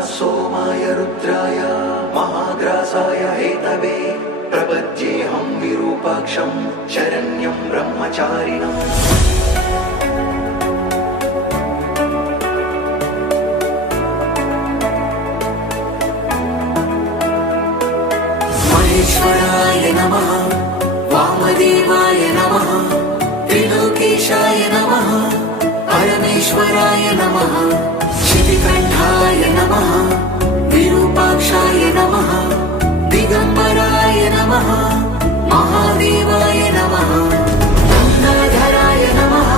सोमाय रुद्राय महाग्रासाय हेतवे प्रपद्येऽहं विरूपाक्षं शरण्यं ब्रह्मचारिणम्। महेश्वराय नमः, वामदेवाय नमः, त्रिलोकेशाय नमः, परमेश्वराय नमः, शितिकण्ठाय नमः, विरूपाक्षाय नमः, दिगम्बराय नमः, महादेवाय नमः, गङ्गाधराय नमः,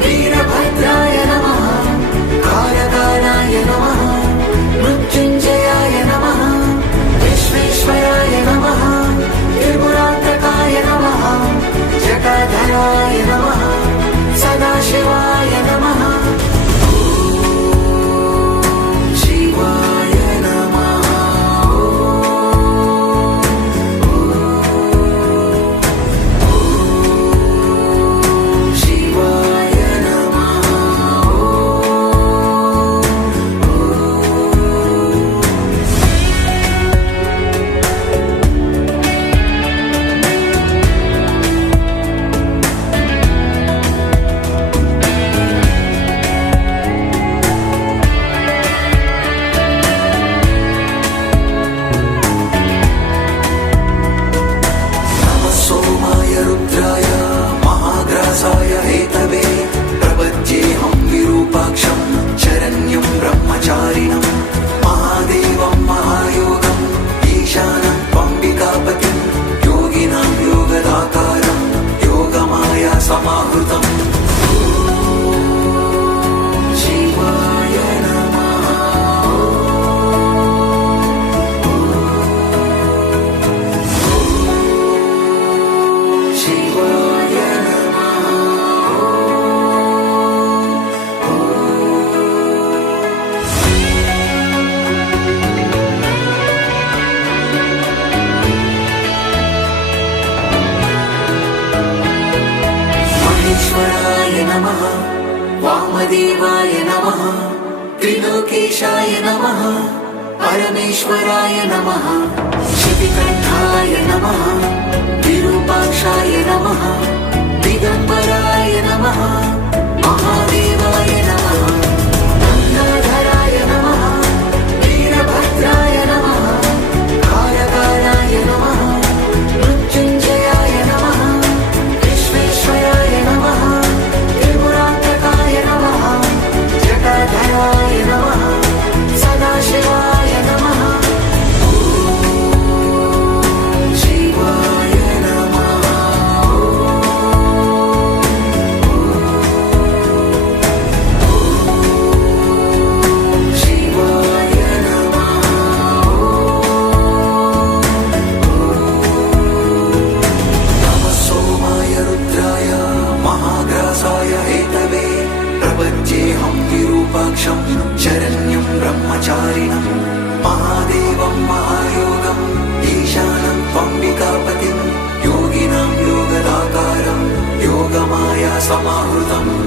वीरभद्राय नमः, कारकाराय नमः, मृत्युञ्जयाय नमः, विश्वेश्वराय नमः, त्रिपुरान्तकाय नमः, जटाधराय नमः, सदाशिवाय नमः। वामदेवाय नमः, त्रिलोकेशाय नमः, परमेश्वराय नमः, शितिकण्ठाय नमः, विरूपाक्षाय नमः, दिगम्बराय नमः, महादेवाय नमः, गङ्गाधराय नमः, वीरभद्राय नमः, कारकाराय नमः, मृत्युञ्जयाय नमः, विश्वेश्वराय नमः, जटाधराय नमः, सदाशिवाय नमः। शिवाय नमः। शिवाय नमः। नमः सोमाय रुद्राय महाग्रासाय हेतवे प्रपद्येऽहं विरूपाक्षं शरण्यं ब्रह्मचारिणम्। महादेवं महायोगं ईशानं त्वम्बिकापतिं योगिनां योगदाकारं योगमाया समाहृतम्।